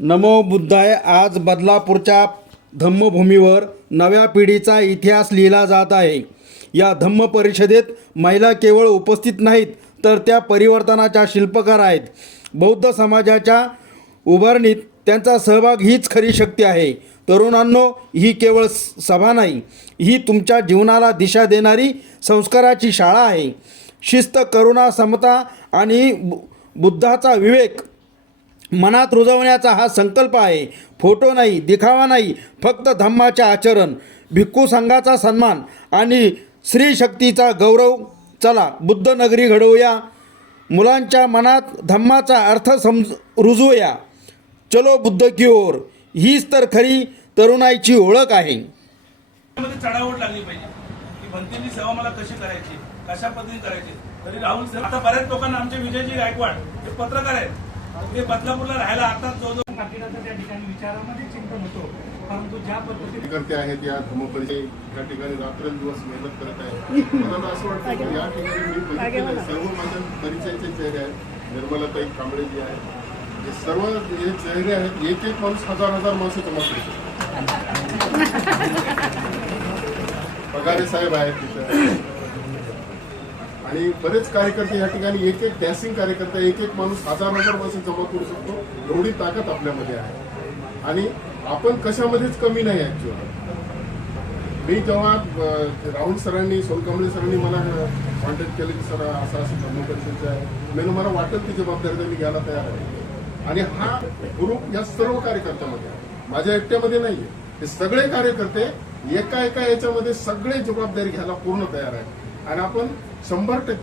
नमो बुद्धाय. आज बदलापूरच्या धम्मभूमीवर नव्या पिढीचा इतिहास लिहिला जात आहे. या धम्म परिषदेत महिला केवळ उपस्थित नाहीत, तर त्या परिवर्तनाच्या शिल्पकार आहेत. बौद्ध समाजाच्या उभारणीत त्यांचा सहभाग हीच खरी शक्ती आहे. तरुणांनो, ही केवळ सभा नाही, ही तुमच्या जीवनाला दिशा देणारी संस्काराची शाळा आहे. शिस्त, करुणा, समता आणि बुद्धाचा विवेक मनात रुजवण्याचा हा संकल्प आहे. फोटो नाही, दिखावा नाही, फक्त धम्माचे आचरण, भिक्खू संघाचा सन्मान आणि स्त्री शक्तीचा गौरव. चला बुद्ध नगरी घडवूया, मुलांच्या मनात धम्माचा अर्थ रुजवूया. चलो बुद्ध की ओर. हीच तर खरी तरुणाईची ओळख आहे. चढावट लागली पाहिजे की भंतेची सेवा मला कशी करायची, कशा पद्धतीने करायची. तरी राहुल सर, आता बऱ्याच लोकांना, आमचे विजयजी गायकवाड हे पत्रकार आहेत, ते बदलापूरला राहायला आता जो त्या ठिकाणी विचारामध्ये चिंतन होतो, परंतु ज्या पद्धतीने करते आहेत या धम्मपरिषद त्या ठिकाणी रात्रंदिवस मेहनत करत आहेत. मला असं वाटतं की या ठिकाणी मी बघितलेलं सर्व माझ्या परिचयाचे चेहरे आहेत. निर्मलाताई कांबळे जी आहेत, हे सर्व जे चेहरे आहेत, एक एक माणूस हजार माणसं जमा करतो. पगारे साहेब आहेत तिथं, आणि बरेच कार्यकर्ते या ठिकाणी, एक एक डॅसिंग कार्यकर्ता, एक एक माणूस हजार माणसं जमा करू शकतो. एवढी ताकद आपल्यामध्ये आहे आणि आपण कशामध्येच कमी नाही. ऍक्च्युअली मी जेव्हा राहुल सरांनी, सोनकांबळे सरांनी मला कॉन्टॅक्ट केलं की सर असं धम्म परिषदेचं आहे, म्हणून मला वाटेल ती जबाबदारी मी घ्यायला तयार आहे. आणि हा ग्रुप या सर्व कार्यकर्त्यामध्ये आहे, माझ्या एकट्यामध्ये नाहीये. हे सगळे कार्यकर्ते एका याच्यामध्ये सगळे जबाबदारी घ्यायला पूर्ण तयार आहे आणि आपण 100%